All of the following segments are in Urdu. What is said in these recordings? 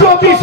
24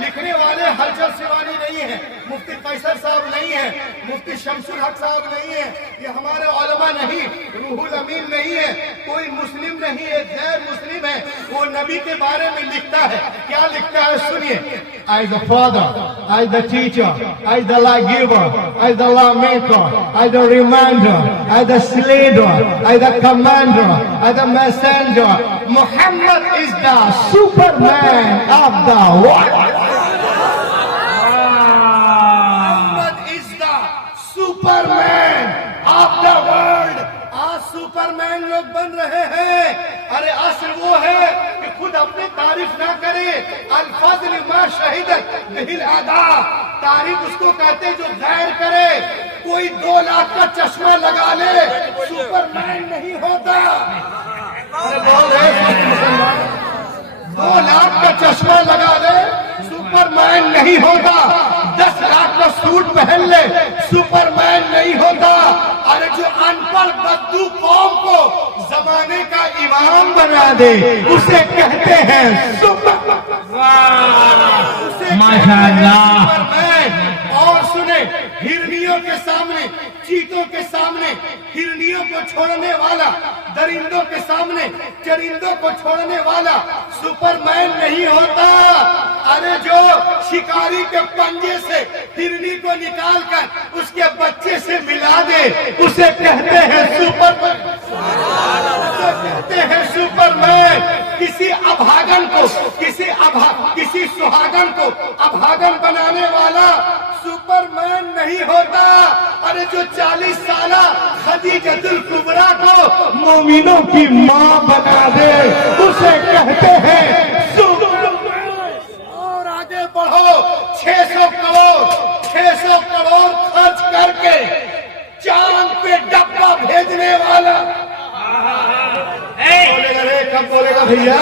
لکھنے والے ہلچل سیوانی نہیں ہیں، مفتی قیصر صاحب نہیں ہیں، مفتی شمس الحق صاحب نہیں ہیں، یہ ہمارے علماء نہیں، روح الامین نہیں ہے، کوئی مسلم نہیں ہے، غیر مسلم ہے، وہ نبی کے بارے میں لکھتا ہے. کیا لکھتا ہے سنیے. I the father, I the teacher, I the light giver, I the law maker, I the reminder, I the leader, I the commander, I the messenger. Muhammad is the Superman of the world. Muhammad is the Superman of the world. آج سپرمین لوگ بن رہے ہیں. ارے اصل وہ ہے کہ خود اپنی تعریف نہ کرے. الفضل ما شہدت بہ الاعداء، تعریف اس کو کہتے جو غیر کرے. کوئی 2 لاکھ کا چشمہ لگا لے سپرمین نہیں ہوتا. 2 لاکھ کا چشمہ لگا لے سپرمین نہیں ہوتا. 10 لاکھ کا سوٹ پہن لے سپرمین نہیں ہوتا. ارے جو ان پڑھ بدو قوم کو زمانے کا امام بنا دے اسے کہتے ہیں ماشاءاللہ. اور سنیں، ہرنیوں کے سامنے، چیتوں کے سامنے ہرنیوں کو چھوڑنے والا، درندوں کے سامنے چرندوں کو چھوڑنے والا سپرمین نہیں ہوتا. ارے جو شکاری کے پنجے سے ہرنی کو نکال کر اس کے بچے سے ملا دے اسے کہتے ہیں سپرمین. اسے کہتے ہیں سپرمین. کسی ابھاگن کو، کسی سہاگن کو ابھاگن بنانے والا سپرمین نہیں ہوتا. ارے جو 40 سالہ خدیجۃ الکبریٰ کو مومنوں کی ماں بنا دے اسے کہتے ہیں سپرمین. اور آگے بڑھو. 600 کروڑ خرچ کر کے چاند پہ ڈبہ بھیجنے والا. بولے گا رے کب بولے گا بھیا.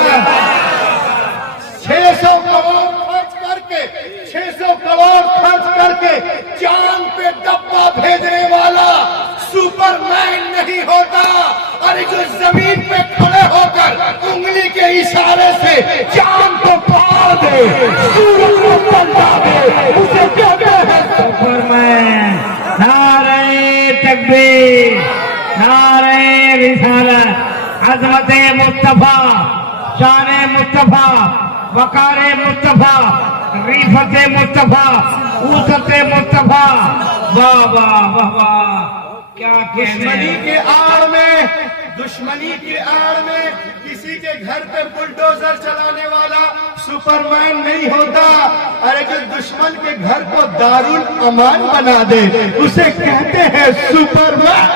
600 کروڑ خرچ کر کے چاند پہ ڈبہ بھیجنے والا سپرمین نہیں ہوتا. ارے جو زمین پہ کھڑے ہو کر انگلی کے اشارے سے چاند کو پار دے، سورج کو پلٹا دے اسے کہتے ہیں سپرمین. نعرہ تکبیر، نعرہ رسالت، عظمت مصطفیٰ، شان مصطفیٰ، وقار مصطفیٰ، ریفت مصطفیٰ، اوسط مصطفیٰ. واہ واہ واہ واہ. کیا دشمنی کے آڑ میں کسی کے گھر پہ بلڈوزر چلانے والا سپرمین نہیں ہوتا. ارے جو دشمن کے گھر کو دارالامان بنا دے اسے کہتے ہیں سپرمین.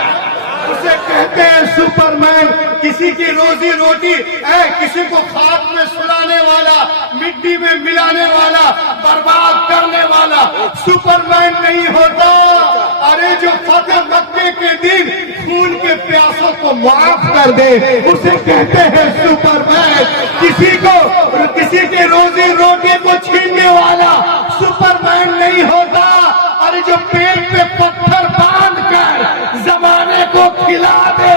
اسے کہتے ہیں سپرمین. کسی کی روزی روٹی کسی کو خاک میں سلانے والا، مٹی میں ملانے والا، برباد کرنے والا سپرمین نہیں ہوتا. ارے جو فتح مکے کے دن خون کے پیاسوں کو معاف کر دے اسے کہتے ہیں سپرمین. کسی کے روزی روٹی کو چھیننے والا سپرمین نہیں ہوتا. ارے جو پیٹ پہ پتھر باندھ کر زمانے کو کھلا دے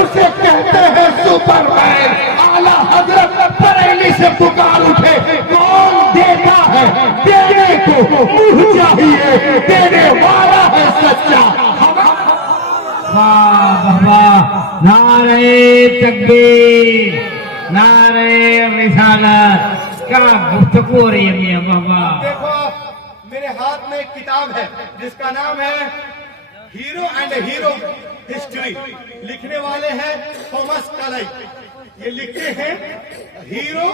اسے کہتے ہیں سپرمین. اعلیٰ حضرت بریلی سے پکار اٹھے، کون دیتا ہے دینے کو منہ چاہیے، دینے والا ہے سچا. واہ واہ. نعرہ تکبیر، نعرہ رسالت. کیا گفتگو ہو رہی ہے میاں بابا. دیکھو میرے ہاتھ میں ایک کتاب ہے جس کا نام ہے ہیرو اینڈ ہیرو ہسٹری. لکھنے والے ہیں تھامس کلئی. یہ لکھتے ہیں hero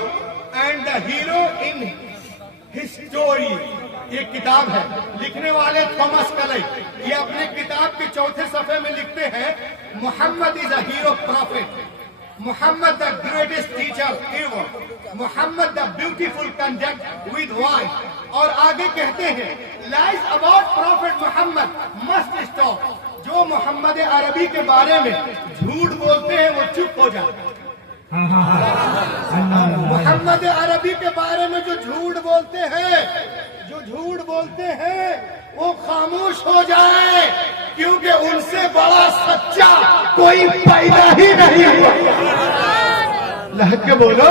and the hero in history. یہ کتاب ہے، لکھنے والے تھامس کلئی. یہ اپنی کتاب کے 4 صفحے میں لکھتے ہیں Muhammad is a hero prophet, Muhammad the greatest teacher ever, Muhammad the beautiful conduct with voice. اور آگے کہتے ہیں lies about prophet Muhammad must stop. جو محمد عربی کے بارے میں جھوٹ بولتے ہیں وہ چپ ہو جائے. محمد عربی کے بارے میں جو جھوٹ بولتے ہیں وہ خاموش ہو جائے، کیونکہ ان سے بڑا سچا کوئی پیدا ہی نہیں ہوا. لہک کے بولو.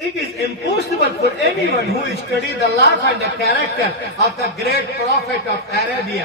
It is impossible for anyone who study the life and the character of the great prophet of Arabia.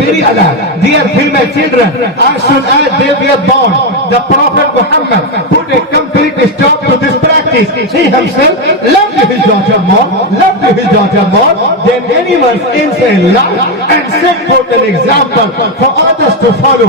bury their female children as soon as they were born. The prophet Muhammad put a complete stop to this practice. He himself loved his daughter more than anyone's insane love and set forth an example for others to follow.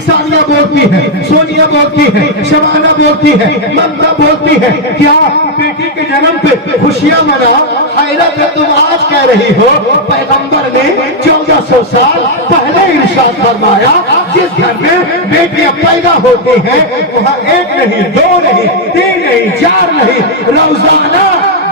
ثانیہ بولتی ہے, سونیا بولتی ہے, شبانہ بولتی ہے, ممتا بولتی ہے, کیا بیٹی کے جنم پہ خوشیاں منا. حیرت ہے تم آج کہہ رہی ہو پیغمبر نے 1400 سال پہلے ارشاد فرمایا جس گھر میں بیٹیاں پیدا ہوتی ہیں وہاں 1 نہیں 2 نہیں 3 نہیں 4 نہیں روزانہ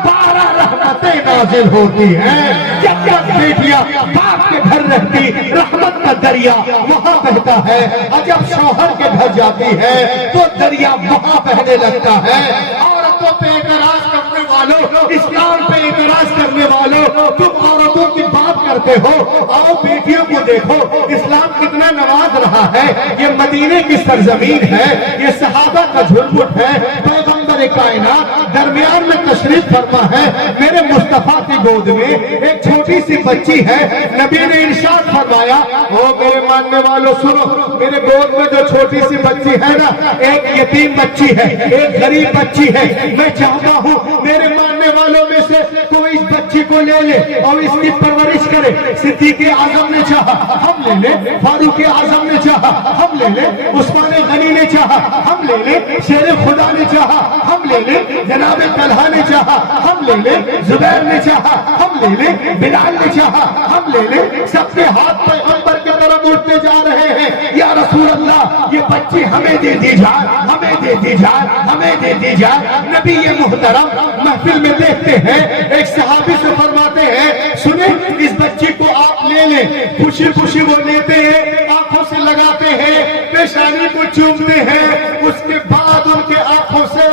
12 رحمتیں نازل ہوتی ہیں. جب تک بیٹیاں باپ کے گھر رہتی رحمت کا دریا وہاں بہتا ہے, اور جب شوہر کے گھر جاتی ہے تو دریا وہاں بہنے لگتا ہے. عورتوں پہ اعتراض کرنے والوں, اسلام پہ اعتراض کرنے والوں, تم عورتوں کی بات کرتے ہو. آؤ بیٹیوں کو دیکھو اسلام کتنا نواز رہا ہے. یہ مدینے کی سرزمین ہے, یہ صحابہ کا جھرمٹ ہے. پیغمبر کائنات درمیان میں تشریف فرما ہے. میرے مصطفیٰ کی گود میں ایک چھوٹی سی بچی ہے. نبی نے ارشاد فرمایا, او میرے ماننے والوں سنو, میرے گود میں جو چھوٹی سی بچی ہے نا, ایک یتیم بچی ہے, ایک غریب بچی ہے. میں چاہتا ہوں میرے ماننے والوں میں سے کوئی اس بچی کو لے لے اور اس کی پرورش کرے. صدیق اعظم نے چاہا ہم لے لیں, فاروق اعظم نے چاہا ہم لے لیں, عثمان غنی نے چاہا ہم لے لیں, شیر خدا نے چاہا ہم لے لیں, جناب طلحہ نے چاہا ہم لے لیں, زبیر نے چاہا ہم لے لیں, بلال نے چاہا ہم لے لیں. سب کے ہاتھ پیغمبر کی طرف اٹھتے جا رہے ہیں, یا رسول اللہ یہ بچی ہمیں دے دی جائے, ہمیں دے دی جائے, ہمیں دے دی جائے. نبی یہ محترم محفل میں دیکھتے ہیں, ایک صحابی سے فرماتے ہیں سنیں اس بچی کو آپ لے لیں. خوشی خوشی وہ لیتے ہیں, آنکھوں سے لگاتے ہیں, پیشانی کو چومتے ہیں. اس کے بعد ان کے آنکھوں سے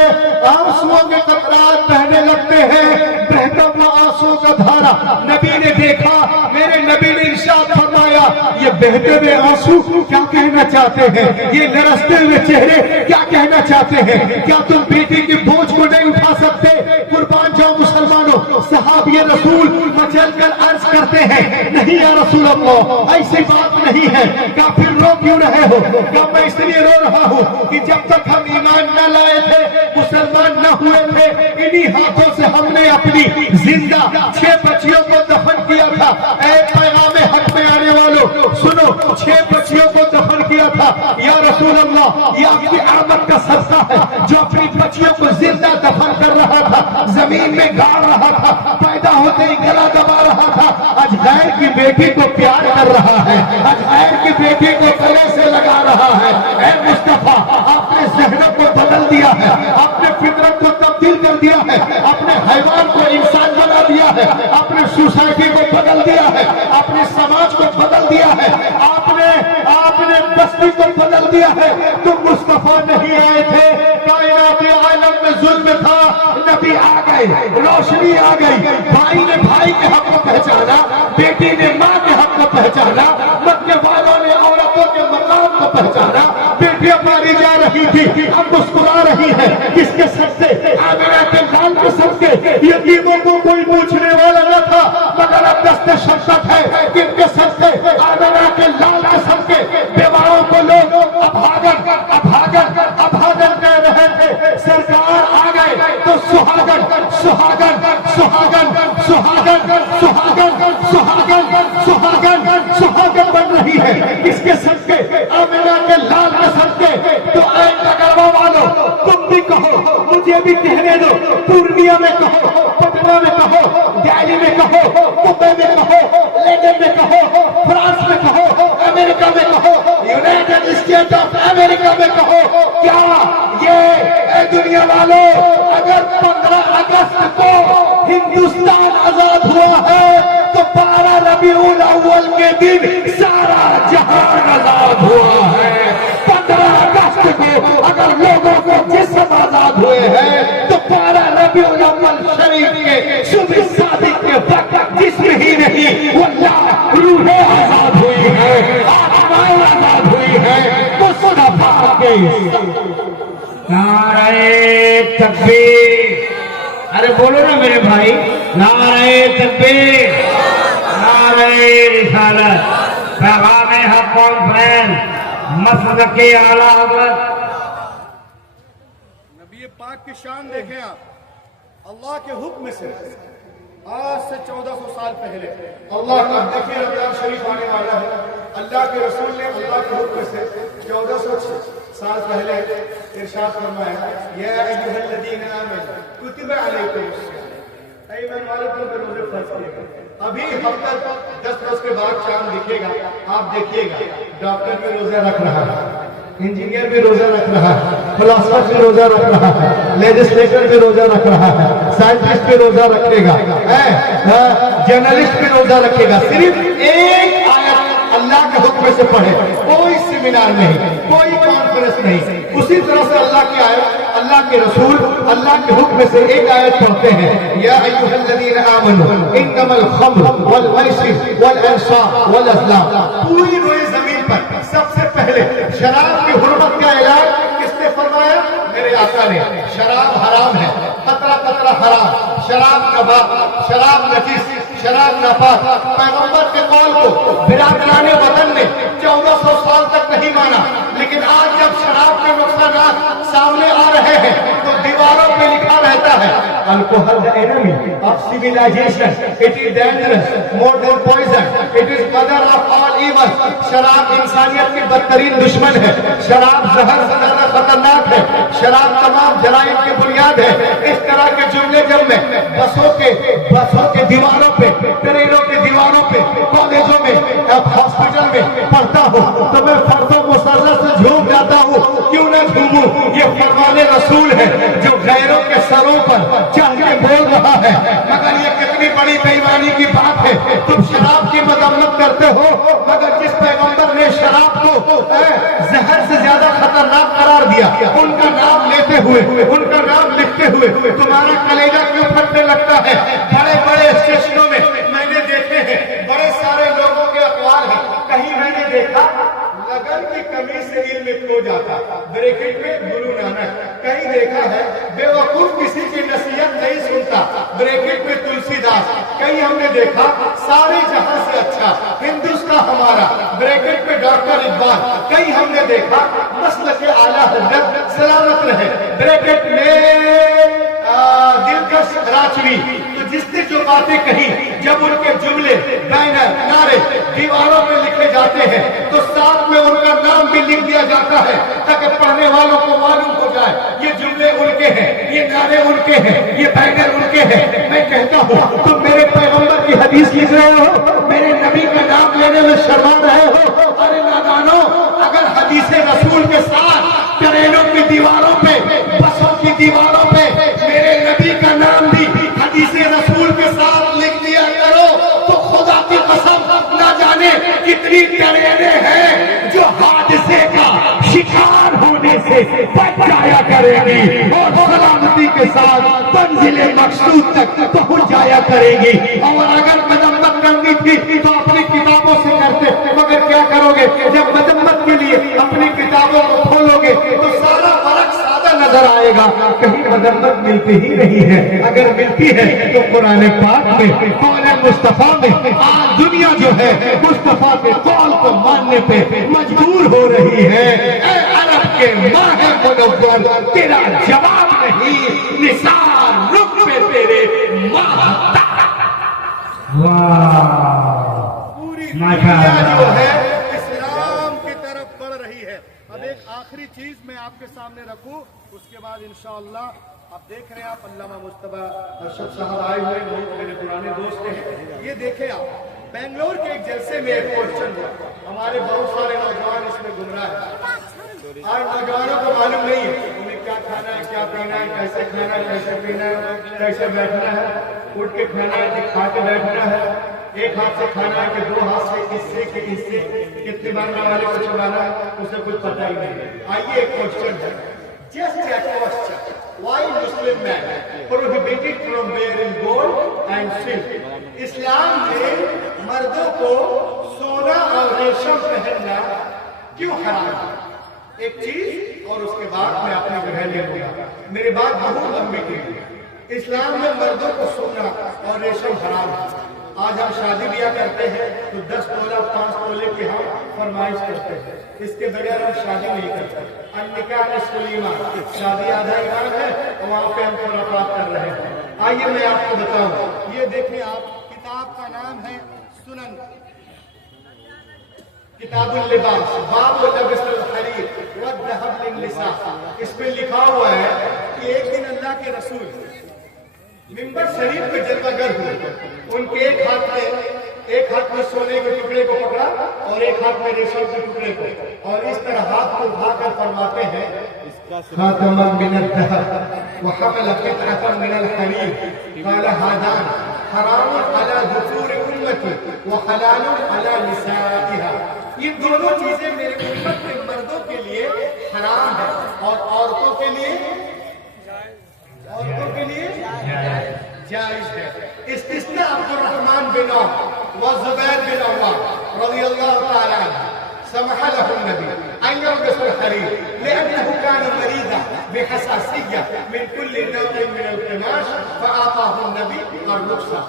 آنسوؤں کے قطرات بہنے لگتے ہیں, بہتا ہوا آنسوؤں کا دھارا. نبی نے دیکھا, میرے نبی نے ارشاد فرمایا یہ بہتے ہوئے آنسو کیا کہنا چاہتے ہیں, یہ لرزتے ہوئے چہرے کیا کہنا چاہتے ہیں. کیا تم بیٹی کی بوجھ کو نہیں اٹھا سکتے؟ قربان جاؤ مسلمانوں. صحابی رسول مچل کر عرض کرتے ہیں نہیں یا رسول اللہ ایسی بات نہیں ہے. کیا پھر رو کیوں رہے ہو؟ کیا میں اس لیے رو رہا ہوں کہ جب تک ہم ایمان نہ لائے تھے, مسلمان نہ ہوئے تھے, انہی ہاتھوں سے ہم نے اپنی زندہ 6 بچیوں کو دفن کیا تھا. اے پیغام حق میں آنے والوں سنو, 6 بچیوں کو دفن کیا تھا. یا رسول اللہ یہ آپ کی آمد کا صدقہ ہے جو اپنی بچیوں کو زندہ دفن کر رہا تھا, زمین میں گاڑ رہا تھا, پیدا ہوتے ہی گلا دبا رہا تھا, آج غیر کی بیٹی کو پیار کر رہا ہے, آج غیر کی بیٹی کو گلے سے لگا رہا ہے. اے مصطفیٰ آپ نے ذہنوں کو بدل دیا ہے, آپ نے فطرت کو تبدیل کر دیا ہے, اپنے حیوان کو انسان بنا دیا ہے, اپنے سوسائٹی کو بدل دیا ہے, اپنے سماج کو بدل دیا ہے, آپ نے بستی کو بدل دیا ہے. تم مصطفیٰ نہیں آئے تھے, کائنات عالم میں ظلم تھا, نبی آ گئے, روشنی آ گئی. بھائی نے بھائی کے حق کو پہچانا, بیٹی نے ماں کے حق کو پہچانا, مکے والوں نے عورتوں کے مقام کو پہچانا. بیٹیاں ماری جا رہی تھی, اب مسکرا رہی ہے. کس کے سر سے؟ آمنہ کے لال کے سر سے. یتیموں کو کوئی پوچھنے والا نہ تھا, مگر اب دست شفقت ہے. کن کے سر سے؟ آمنہ کے لال کے سر سے. بیواؤں کو لوگ ابھاگن ابھاگن ابھاگن کہہ رہے تھے, سرکار آ گئے تو سہاگن سہاگن سہاگن سہاگن سہاگن سہاگن سہاگن سہاگن بن رہی ہے. کس کے سر کے؟ آمنہ کے لال کے سر کے. تو اے نگروا والوں تم بھی کہو, مجھے بھی کہنے دو. پورنیا میں کہو, پٹنہ میں کہو, دہلی میں کہو, ممبئی میں کہو, لندن میں کہو, فرانس میں کہو, امریکہ میں کہو, یونائیٹڈ اسٹیٹ آف امریکہ میں کہو, کیا یہ اے دنیا والوں اگر 15 اگست کو ہندوستان آزاد ہوا ہے تو 12 ربیع الاول کے دن سارا جہان آزاد ہوا ہے. 15 اگست کو اگر لوگوں کے جسم آزاد ہوئے ہیں تو 12 ربیع الاول شریف کے صبح صادق کے وقت جسم ہی نہیں واللہ روحیں آزاد ہوئی ہے, آتمائیں آزاد ہوئی ہے. مصطفیٰ کے نعرہ تکبیر, ارے بولو نا میرے بھائی, نعرہ تکبیر, نعرہ رسالت, پیغام حق کانفرنس, مسجد کے اعلیٰ حضرت. نبی پاک کی شان دیکھیں آپ, اللہ کے حکم سے آج سے 1400 سال پہلے اللہ کا دفعہ رمضان شریف آنے والا ہے. اللہ کے رسول نے اللہ کے حکم سے 1400 سال پہلے ارشاد فرمایا یا ایھا الذین آمنوا کتب علیکم الصیام. اے ایمان والوں پر روزے فرض کیے گئے. ابھی ہفتہ 10 روز کے بعد چاند دکھے گا. آپ دیکھیے گا ڈاکٹر بھی روزہ رکھ رہا ہے, انجینئر بھی روزہ رکھ رہا ہے, فلاسفر بھی روزہ رکھ رہا ہے, لیجسلیٹر بھی روزہ رکھ رہا ہے, سائنٹسٹ بھی روزہ رکھے گا, جرنلسٹ بھی روزہ رکھے گا. صرف ایک آیت اللہ کے حکم سے پڑھے, کوئی سیمینار نہیں, کوئی کانفرنس نہیں. اسی طرح سے اللہ کی آیت, اللہ کے رسول اللہ کے حکم سے ایک آیت پڑھتے ہیں یا ایھا الذین آمنوا انما الخمر والمیسر والانصاب والازلام. پوری روئے زمین پر سب سے پہلے شراب کی حرمت کا اعلان کس نے فرمایا؟ میرے آقا نے. شراب حرام ہے, قطرہ قطرہ حرام, شراب کا باپ, شراب نجس, شراب ناپاک. پیغمبر کے قول کو برادران وطن نے 1400 سال تک نہیں مانا, لیکن آج جب شراب کے نقصانات سامنے آ رہے ہیں تو دیواروں پہ لکھا رہتا ہے alcohol the enemy of civilization, it is dangerous more than poison, it is mother of all evil. شراب انسانیت کی بدترین دشمن ہے, شراب زہر سے زیادہ خطرناک ہے, شراب تمام جرائم کی بنیاد ہے. اس طرح کے جملے جب میں بسوں کے دیواروں پہ, ٹرینوں کے دیواروں پہ, کالجوں میں, ہاسپٹل میں پڑھتا ہوں تو میں فردوں مسرت سے جھوم جاتا ہوں. کیوں نہ جھوموں؟ یہ فرمان رسول ہے جو غیروں کے سروں پر چڑھ کے بول رہا ہے. مگر یہ کتنی بڑی بے ایمانی کی بات ہے, تم شراب کی مذمت کرتے ہو, مگر جس پیغمبر نے شراب کو زہر سے زیادہ خطرناک قرار دیا, ان کا نام لیتے ہوئے, ان کا نام لکھتے ہوئے تمہارا کلیجہ کیوں پھٹنے لگتا ہے؟ بڑے بڑے اسٹیشنوں میں میں نے دیکھے ہیں, بڑے سارے لوگوں کے اقوال ہیں. کہیں میں نے دیکھا لگن کی کمی سے علم کھو جاتا, بریکٹ میں گرو نانک. کہیں دیکھا ہے بے وقوف کسی کی نصیحت نہیں سنتا, بریکٹ میں تلسی داس. کہیں ہم نے دیکھا سارے جہاں سے اچھا ہندوستان ہمارا, بریکٹ میں ڈاکٹر اقبال. کہیں ہم نے دیکھا مسلک اعلیٰ حضرت سلامت رہے, بریکٹ میں دلکش راجوی. تو جس نے جو باتیں کہی, جب ان کے جملے, بینر, نعرے دیواروں پہ لکھے جاتے ہیں تو ساتھ میں ان کا نام بھی لکھ دیا جاتا ہے تاکہ پڑھنے والوں کو معلوم ہو جائے یہ جملے ان کے ہیں, یہ نعرے ان کے ہیں, یہ بینر ان کے ہیں. میں کہتا ہوں تم میرے پیغمبر کی حدیث لکھ رہے ہو, میرے نبی کا نام لینے میں شرما رہے ہو. ارے نادانو, اگر حدیث رسول کے ساتھ ٹرینوں کی دیواروں پہ, بسوں کی دیواروں پہ میرے نبی کا نام بھی حدیث رسول کے ساتھ لکھ دیا کرو تو خدا کی قسم نہ جانے کتنی ٹرینیں ہیں جو حادثے کا شکار ہونے سے بچ جایا کرے گی اور سلامتی کے ساتھ منزل مقصود تک پہنچ جایا کرے گی. اور اگر مذمت کرنی تھی تو اپنی کتابوں سے کرتے, مگر کیا کرو گے جب مذمت کے لیے اپنی کتابوں کو کھولو گے تو سارا فرق سادہ نظر آئے گا. کہیں مذمت ملتی ہی نہیں ہے, اگر ملتی ہے تو قرآن پاک میں, قول مصطفیٰ میں. آج دنیا جو ہے مصطفیٰ کے قول کو ماننے پہ مجبور ہو رہی ہے. اے عرب کے ماہ منور, تیرا جواب نہیں, نثار رخ پہ تیرے ماہ. پوری دنیا جو ہے اسلام کی طرف بڑھ رہی ہے. اب ایک آخری چیز میں آپ کے سامنے رکھوں, اس کے بعد انشاءاللہ آپ دیکھ رہے ہیں آپ علامہ مصطفیٰ ارشد صاحب آئے ہوئے, بہت میرے پرانے دوست ہیں. یہ دیکھیں آپ, بنگلور کے ایک جلسے میں ایک کوشچن ہوا, ہمارے بہت سارے نوجوان اس میں گمراہ ہیں. آج نوجوانوں کو معلوم نہیں ہے انہیں کیا کھانا ہے, کیا پینا ہے, کیسے کھانا ہے, کیسے پینا ہے, کیسے بیٹھنا ہے, اٹھ کے کھانا ہے کہ کھا کے بیٹھنا ہے, ایک ہاتھ سے کھانا ہے کہ دو ہاتھ سے, اس سے کتنے ماننے والے کو چلانا ہے, اسے کچھ پتہ ہی نہیں. آئیے ایک کوشچن ہے, just a question, why Muslim men prohibited from wearing gold and silk? اسلام نے مردوں کو سونا اور ریشم پہننا کیوں حرام ہے؟ ایک چیز اور اس کے بعد میں اپنے گرہ لے لوں گا. میری بات بہت لمبی کی. اسلام میں مردوں کو سونا اور ریشم حرام ہے. آج ہم شادی بیاہ کرتے ہیں تو 10 تولہ 5 تولے کی ہم فرمائش کرتے ہیں, اس کے بغیر ہم شادی نہیں کرتے. النکاح نصف الایمان, شادی آدھا ایمان ہے اور وہاں پہ ہم خرافات کر رہے ہیں. آئیے میں آپ کو بتاؤں, یہ دیکھیں آپ، کتاب کا نام ہے سنن کتاب اللباس باب لبس الحریر والذهب للنساء. اس میں لکھا ہوا ہے کہ ایک دن اللہ کے رسول ممبر شریف پہ جلوہ گر ہوئے. ان کے ایک ہاتھ میں سونے کے ٹکڑے کو پکڑا اور ایک ہاتھ میں ریشم کے ٹکڑے کو, اور اس طرح ہاتھ کو اٹھا کر فرماتے ہیں خاتما من الذهب وحمل قطعة من الحرير قال هذان حرام على ذكور امتي وحلال على نسائها. یہ دونوں چیزیں میرے امت کے مردوں کے لیے حرام ہے اور عورتوں کے لیے جائز ہے. استثناء عبد الرحمن بن عوف وزبیر بن عوام رضی اللہ تعالی عنہ سمح له النبي ان يلبس الحرير لانه كان مريضا بحساسيه من كل نوع من القماش فاعطاه النبي الرخصه.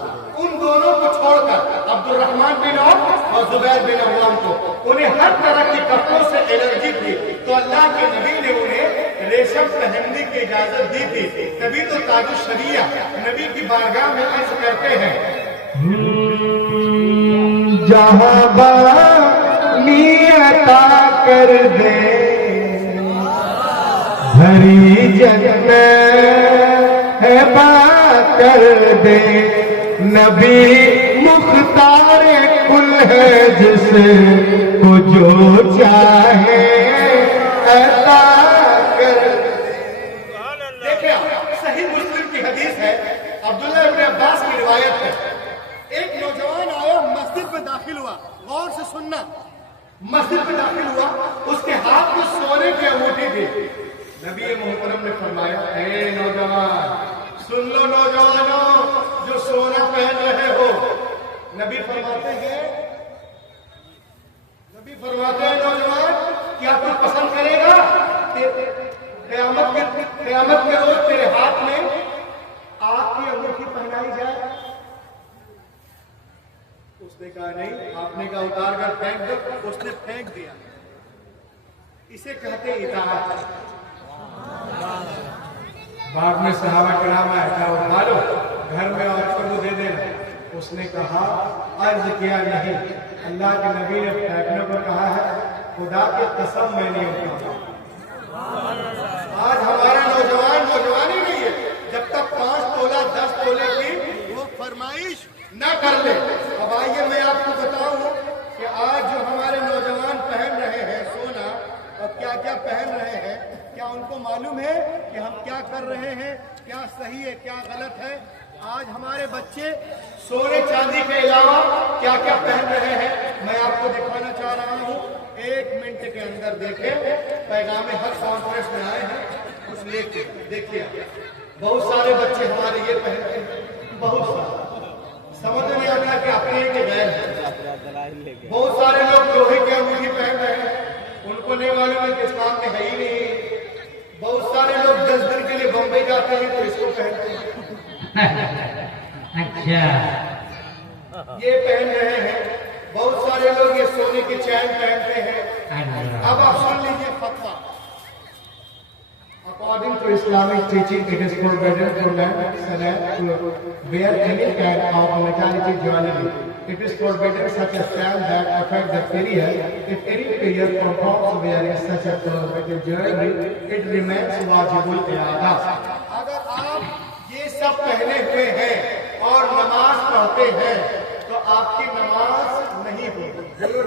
ان دونوں کو چھوڑ کر عبد الرحمن بن عوف اور زبیر بن عوام کو انہیں ہر طرح کے کپڑوں سے الرجی تھی, تو اللہ کے نبی نے انہیں ریشم پہننے کی اجازت دی تھی. تبھی تو تاج الشریعہ نبی کی بارگاہ میں عرض کرتے ہیں جہاں بانی عطا کر دے بھری جنت ہے با کر دے, نبی مختار کل ہے جس کو جو چاہے عطا کر دے. دیکھیں صحیح مسلم کی حدیث ہے, عبداللہ ابن عباس کی روایت ہے, ایک نوجوان آیا مسجد میں داخل ہوا, غور سے سننا, مسجد میں داخل ہوا, اس کے ہاتھ میں سونے کی انگوٹھی تھی. نبی محترم نے فرمایا اے نوجوان سن لو نوجوانوں جو سونا پہن رہے ہو. نبی فرماتے ہیں نوجوان کیا تو پسند کرے گا قیامت کے روز تیرے ہاتھ میں آگ کی انگوٹھی پہنائی جائے؟ اس نے کہا نہیں. آپ نے کہا اتار کر پھینک دو. اس نے پھینک دیا. اسے کہتے اطاعت. بعد میں صحابہ کرام آئے, کہا اٹھا لو گھر میں عورتوں کو دے دینا. اس نے کہا عرض کیا نہیں, اللہ کے نبی نے پھینکنے کو کہا ہے, خدا کی قسم میں نہیں اٹھاؤں. آج ہمارا نوجوان ہی نہیں ہے جب تک 5 تولہ 10 تولے کی وہ فرمائش نہ کر لے. اب آئیے میں آپ کو بتاؤں کہ آج جو ہمارے نوجوان پہن رہے ہیں سونا اور کیا کیا پہن رہے ہیں, کیا ان کو معلوم ہے کہ ہم کیا کر رہے ہیں, کیا صحیح ہے کیا غلط ہے؟ آج ہمارے بچے سونے چاندی کے علاوہ کیا کیا پہن رہے ہیں میں آپ کو دکھانا چاہ رہا ہوں. 1 منٹ کے اندر دیکھیں, پیغام حق کانفرنس میں آئے ہیں, کچھ دیکھیے. بہت سارے بچے ہمارے یہ پہنتے ہیں, بہت سارے سمجھ نہیں آتا کہ اپنے کے غیر ہیں. بہت سارے لوگ لوہے کی انگوٹھی پہن رہے ہیں, ان کو نہیں معلوم ہے کہ اسلام میں ہے ہی نہیں. بہت سارے لوگ 10 دن کے لیے بمبئی جاتے ہیں تو اس کو پہنتے ہیں. اچھا یہ پہن رہے ہیں. بہت سارے لوگ یہ سونے کی چین پہنتے ہیں. اب آپ سن لیجیے فتویٰ. According to Islamic teaching, it is forbidden for men to wear any kind of metallic jewelry. It is forbidden such a style that affects the period. If any period performs wearing such a prohibited jewelry, it remains wajibul i'ada. اگر آپ یہ سب پہنے ہوئے ہیں اور نماز پڑھتے ہیں تو آپ کی نماز نہیں ہوگی.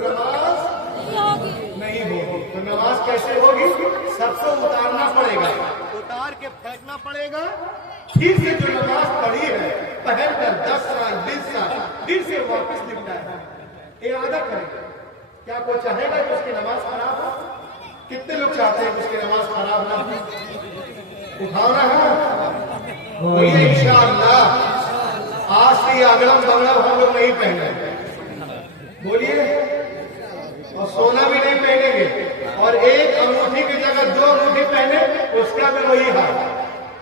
نماز نہیں ہوگی تو نماز کیسے ہوگی؟ سب کو اتارنا پڑے گا, اتار کے پھینکنا پڑے گا. پھر سے جو نماز پڑھی ہے پہن کر 10 سال 20 سال پھر سے واپس لکھنا ہے, اعادہ کرے گا. کیا کوئی چاہے گا کہ اس کی نماز خراب ہو؟ کتنے لوگ چاہتے ہیں کہ اس کی نماز خراب نہ ہو؟ اٹھانا ہے انشاءاللہ. آج سے اگڑم بگڑم ہم لوگ نہیں پہنے, بولیے, اور سونا بھی نہیں پہنیں گے, اور ایک انگوٹھی کی جگہ 2 انگوٹھی پہنے اس کا بھی وہی حال.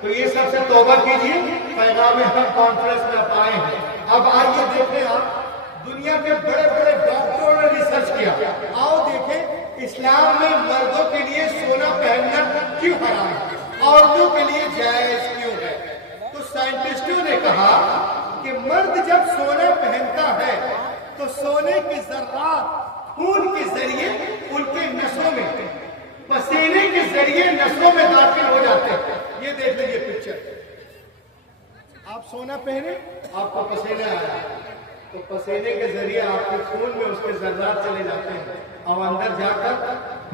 تو یہ سب سے توبہ کیجیے. پیغام حق کانفرنس میں آپ آئے ہیں. اب آئیے دیکھیں, آپ دنیا کے بڑے بڑے ڈاکٹروں نے ریسرچ کیا. آؤ دیکھیں اسلام میں مردوں کے لیے سونا پہننا کیوں حرام ہے, عورتوں کے لیے جائز کیوں ہے. تو سائنٹسٹوں نے کہا کہ مرد جب سونا پہنتا ہے تو سونے کے ذرات خون کے ذریعے ان کے نسوں میں پسینے کے ذریعے نسوں میں داخل ہو جاتے ہیں. یہ دیکھ لیجیے پکچر. آپ سونا پہنے, آپ کو پسینہ آیا تو پسینے کے ذریعے آپ کے خون میں اس کے ذرات چلے جاتے ہیں اور اندر جا کر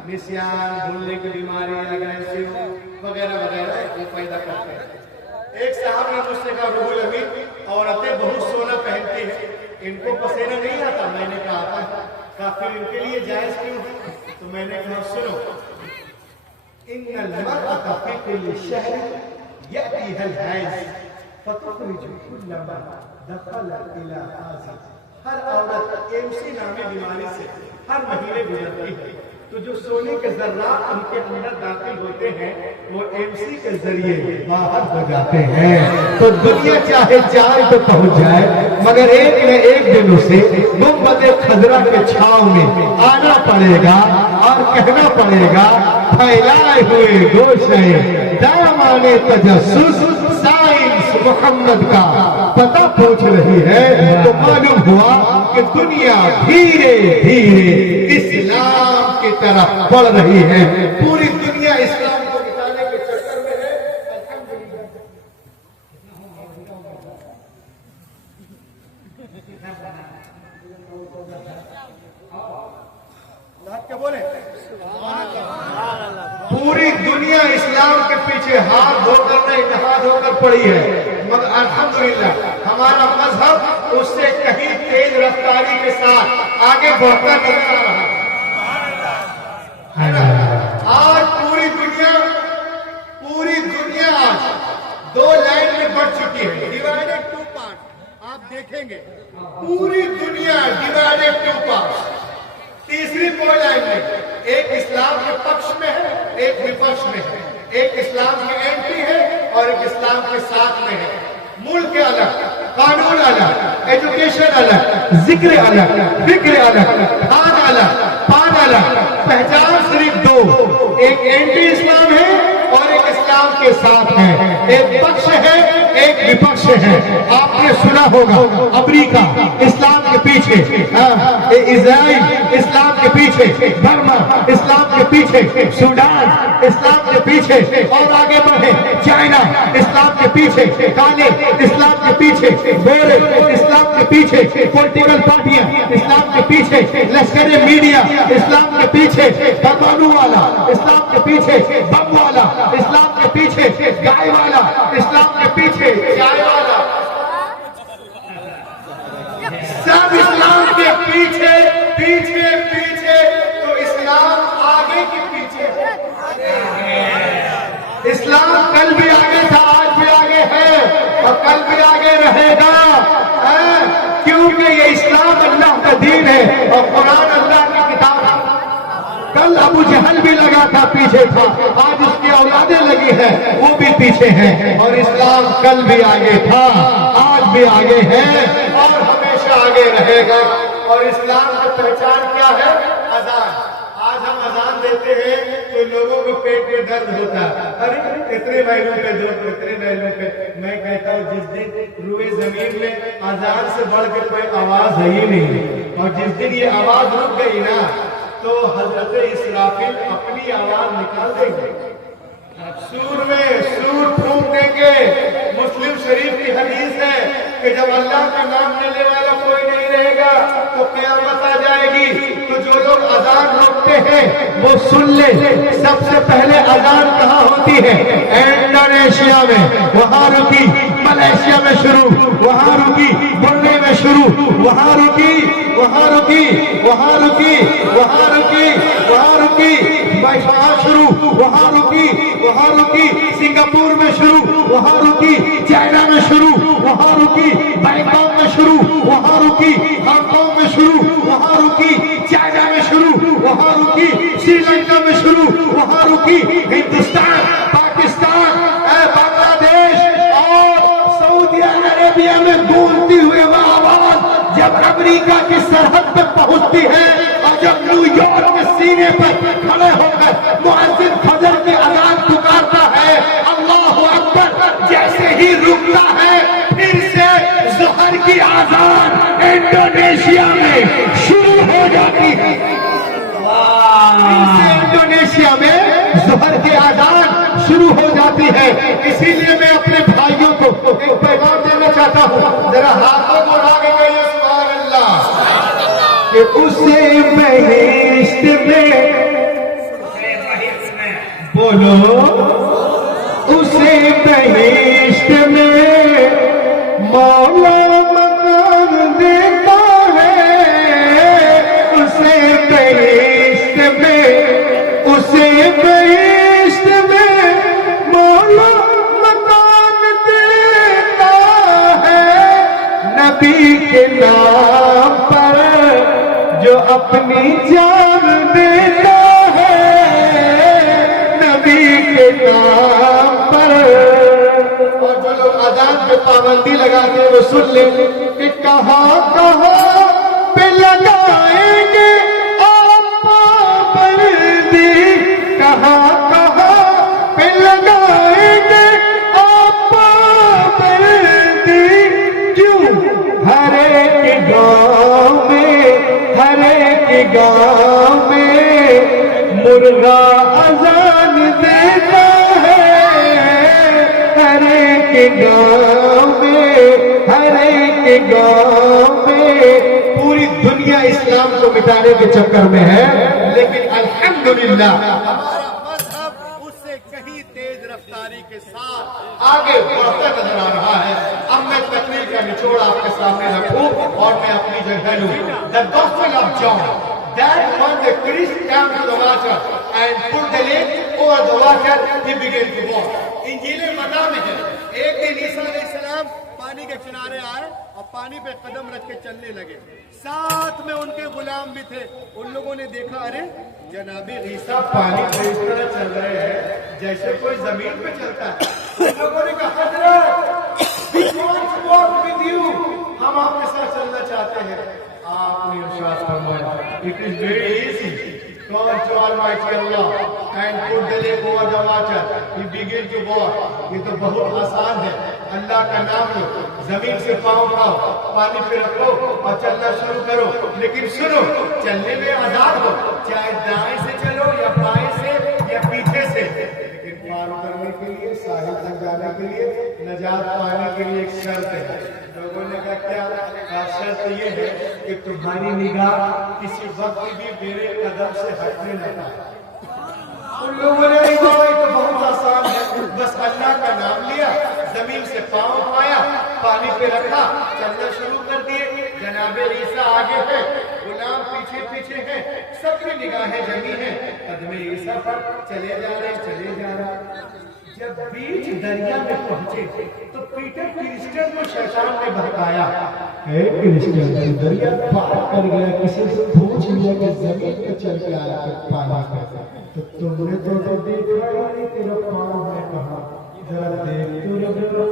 نسیان, بھولنے کی بیماری, اگریسو وغیرہ وغیرہ یہ پیدا کرتے ہیں. ایک صاحب نے مجھ سے کہا روح الامین عورتیں بہت سونا پہنتی ہیں, ان کو پسینہ نہیں آتا. میں نے کہا آتا ہے. کہا پھر ان کے لیے جائز کیوں ہے؟ تو میں نے کہا سنو, ان المرأة في كل شهر يأتيها الحيض فتخرج كل ما دخل الى هذه. ہر عورت MC نامی بیماری سے ہر مہینے گزرتی ہے تو جو سونے کے ذرات ان کے اندر داخل ہوتے ہیں وہ MC کے ذریعے باہر ہو جاتے ہیں. تو دنیا چاہے جائے تو پہنچ جائے, مگر ایک نہ ایک دن اسے گنبد خضرا کے چھاؤں میں آنا پڑے گا اور کہنا پڑے گا پھیلائے ہوئے گوشے دامان تجسس سائنس محمد کا پتہ پوچھ رہی ہے. تو معلوم ہوا کہ دنیا دھیرے دھیرے اسلام کی طرف بڑھ رہی ہے. پوری دنیا اسلام کو مٹانے کے چکر میں ہے. الحمدللہ. کیا بولے, پوری دنیا اسلام کے پیچھے ہاتھ دھو کر نہیں نہا دھو کر پڑی ہے, مگر الحمدللہ ہمارا مذہب اس سے کہیں تیز رفتاری کے ساتھ آگے بڑھتا نظر آ رہا ہے. آج پوری دنیا آج دو لائن میں بڑھ چکی ہے, ڈیوائڈڈ ٹو پارٹ. آپ دیکھیں گے پوری دنیا ڈیوائڈڈ ٹو پارٹ. تیسری کوئی لائن نہیں, ایک اسلام کے پکش میں ہے, ایک وپکش میں ہے, ایک اسلام کے اینٹی ہے اور ایک اسلام کے ساتھ میں ہے. ملک الگ, قانون الگ, ایجوکیشن الگ, ذکر الگ, فکر الگ, کھان الگ, پان الگ, پہچان صرف دو, ایک اینٹی اسلام ہے اور ایک اسلام کے ساتھ ہے. ایک پکش ہے, ایک وپکش ہے. آپ نے سنا ہوگا امریکہ اسلام کے پیچھے, اسرائیل اسلام کے پیچھے, برما اسلام کے پیچھے, سوڈان اسلام کے پیچھے, اور آگے بڑھے چائنا اسلام کے پیچھے, کالے اسلام کے پیچھے, گورے اسلام کے پیچھے, پولیٹیکل پارٹیاں اسلام کے پیچھے, لشکر میڈیا اسلام کے پیچھے, پرمانو والا اسلام کے پیچھے, بم والا اسلام کے پیچھے, گائے والا اسلام کے پیچھے, چائے والا سب اسلام کے پیچھے پیچھے پیچھے. تو اسلام آگے کے پیچھے. اسلام کل بھی آگے تھا, آج بھی آگے ہے اور کل بھی آگے رہے گا, کیونکہ یہ اسلام اللہ کا دین ہے اور قرآن اللہ کی کتاب ہے. کل ابو جہل بھی لگا تھا, پیچھے تھا, آج اس کی اولادیں لگی ہیں وہ بھی پیچھے ہیں. اور اسلام کل بھی آگے تھا, آج بھی آگے ہے اور ہمیشہ آگے رہے گا. اور اسلام کی پہچان کیا ہے؟ اذان. آج ہم اذان دیتے ہیں تو لوگوں کو پیٹ میں درد ہوتا ہے, ارے اتنے میلوں پہ دو, اتنے میلوں پہ. میں کہتا ہوں جس دن روئے زمین میں اذان سے بڑھ کے کوئی آواز ہے ہی نہیں, اور جس دن یہ آواز رک گئی نا تو حضرت اسرافیل اپنی آواز نکال دیں گے, سور میں سور پھونک دیں گے. مسلم شریف کی حدیث ہے کہ جب اللہ کا نام لینے والا کوئی نہیں رہے گا تو قیامت آ جائے گی. تو جو لوگ اذان روکتے ہیں وہ سن لے, سب سے پہلے اذان کہاں ہوتی ہے؟ انڈونیشیا میں, وہاں رکی. ملیشیا میں شروع, وہاں رکی. برنے میں شروع, وہاں رکی. وہاں رکی, وہاں رکی, وہاں رکی, وہاں رکی. وہاں شروع, وہاں رکی, وہاں رکی. سنگاپور میں شروع, وہاں رکی. چائنا میں شروع, وہاں رکی. بینکاک میں شروع, وہاں رکی. ہانگ کانگ میں شروع, وہاں رکی. چائنا میں شروع, وہاں رکی. سری لنکا میں شروع, وہاں رکی. ہندوستان, پاکستان, بنگلہ دیش اور سعودی عربیہ میں گونجتی ہوئے وہ آواز جب امریکہ کی سرحد پہ پہنچتی ہے اور جب نیو یارک کے سینے پر کھڑے ہو کر مؤذن فجر کی اذان پکارتا ہے اللہ اکبر, جیسے ہی رکتا ہے پھر سے ظہر ملیشیا میں ظہر کی اذان شروع ہو جاتی ہے. اسی لیے میں اپنے بھائیوں کو ایک پیغام دینا چاہتا ہوں, ذرا ہاتھوں کو آگے کہیے سبحان اللہ, کہ اسے بہشت میں بولو, اسے بہشت میں مولا مقام دیتا ہے, اسے بہشت میں, اسے بہشت میں مولا مقام دیتا ہے. نبی کے نام پر جو اپنی جان دیتا ہے, نبی کے نام پر. اور جو لوگ اذان پہ پابندی لگاتے ہیں وہ سن لیں کہ کہاں کہاں پہ لگائیں گے آپ پابندی, کہاں کہاں پہ لگائیں گے آپ پابندی. کیوں ہر ایک گاؤں میں, ہر ایک گاؤں میں مرغا اذان دیتا ہے, ہر ایک گاؤں میں, ہر ایک گاؤں میں. پوری دنیا اسلام کو مٹانے کے چکر میں ہے, لیکن الحمدللہ ہمارا مذہب اس سے کہیں تیز رفتاری کے ساتھ آگے بڑھتا نظر آ رہا ہے. اب میں تقریر کا نچوڑ آپ کے سامنے رکھوں اور میں اپنی جگہ لوں. The Gospel of John, that when the priest came to the water and put the leg over the water, he began to walk. انجیل متا میں ہے, ایک دن عیسیٰ علیہ السلام پانی کے کنارے آئے اور پانی پہ قدم رکھ کے چلنے لگے. ساتھ میں ان کے غلام بھی تھے. ان لوگوں نے دیکھا, ارے جناب عیسیٰ پانی پہ اس طرح چل رہے ہیں جیسے کوئی زمین پہ چلتا ہے. ان لوگوں نے کہا حضرت, we want to walk with you, ہم آپ کے ساتھ چلنا چاہتے ہیں. آپ نے ارشاد فرمایا, it is very easy. Call to Almighty Allah and put the leg over the water. He began to walk. یہ تو بہت آسان ہے. اللہ کا نام لو, زمین سے پاؤں اٹھاؤ, پانی پہ رکھو اور چلنا شروع کرو. لیکن سنو, چلنے میں آزاد ہو, چاہے دائیں سے چلو یا بائیں سے یا پیچھے سے. لیکن پار کرنے کے لیے, ساحل تک جانے کے لیے, نجات پانے کے لیے ایک شرط ہے. لوگوں نے کہا کیا شرط یہ ہے کہ تمہاری نگاہ کسی وقت بھی میرے قدم سے ہٹنے نہ پائے. ان لوگوں نے کہا یہ تو بہت آسان ہے, بس اللہ کا نام لیا, زمین سے پاؤں اٹھایا, پانی پہ رکھا, چلنا شروع کر دیے. جناب عیسیٰ آگے ہے, غلام پیچھے پیچھے ہیں, سب کی نگاہیں جمی ہیں قدم عیسیٰ پر. چلے جا رہے, چلے جا رہے. جب بیچ دریا میں پہنچے تو پیٹر کرسچن کو شیطان نے بہکایا, اے کرسچن, دریا پار کر گیا, کسی سے پوچھ لیا کہ زمین پہ چل کے آیا پانی کا, تو تم نے تو دیکھا ہی نہیں, تیرا پاؤں ہے کہاں, ذرا دیکھ تو